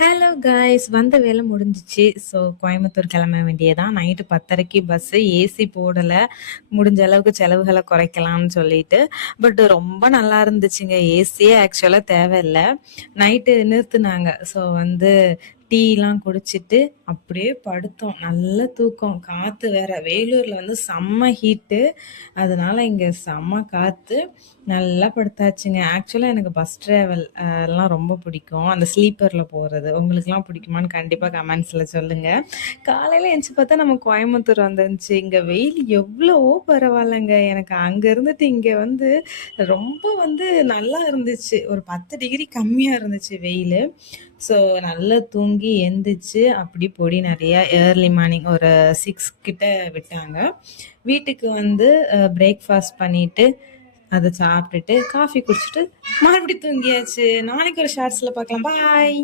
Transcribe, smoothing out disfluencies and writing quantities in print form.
Hello guys, வந்த வேலை முடிஞ்சிச்சு. ஸோ கோயம்புத்தூர் கிளம்ப வேண்டியதான். Night 10:30க்கு bus. ஏசி போடலை, முடிஞ்ச அளவுக்கு செலவுகளை குறைக்கலாம்னு சொல்லிட்டு. பட் ரொம்ப நல்லா இருந்துச்சுங்க. ஏசியே ஆக்சுவலாக தேவையில்லை. நைட்டு நிறுத்துனாங்க. ஸோ டீலாம் குடிச்சிட்டு அப்படியே படுத்தோம். நல்ல தூக்கம். காற்று வேற. வேலூரில் செம்ம ஹீட்டு, அதனால இங்கே செம்ம காற்று. நல்லா படுத்தாச்சுங்க. ஆக்சுவலாக எனக்கு பஸ் ட்ராவல் எல்லாம் ரொம்ப பிடிக்கும். அந்த ஸ்லீப்பரில் போகிறது உங்களுக்குலாம் பிடிக்குமான்னு கண்டிப்பாக கமெண்ட்ஸில் சொல்லுங்கள். காலையில் எழுந்துச்சி பார்த்தா நம்ம கோயம்புத்தூர் வந்துருந்துச்சு. இங்கே வெயில் எவ்வளவோ பரவாயில்லைங்க. எனக்கு அங்கே இருந்துட்டு இங்கே ரொம்ப நல்லா இருந்துச்சு. ஒரு 10 டிகிரி கம்மியாக இருந்துச்சு வெயில். ஸோ நல்லா தூங்கி எந்திரிச்சு அப்படி பொடி நிறையா ஏர்லி மார்னிங் ஒரு 6 கிட்ட விட்டாங்க. வீட்டுக்கு பிரேக்ஃபாஸ்ட் பண்ணிட்டு அதை சாப்பிட்டுட்டு காஃபி குடிச்சிட்டு மறுபடியும் தூங்கியாச்சு. நாளைக்கு ஒரு ஷார்ட்ஸில் பார்க்கலாம். பாய்.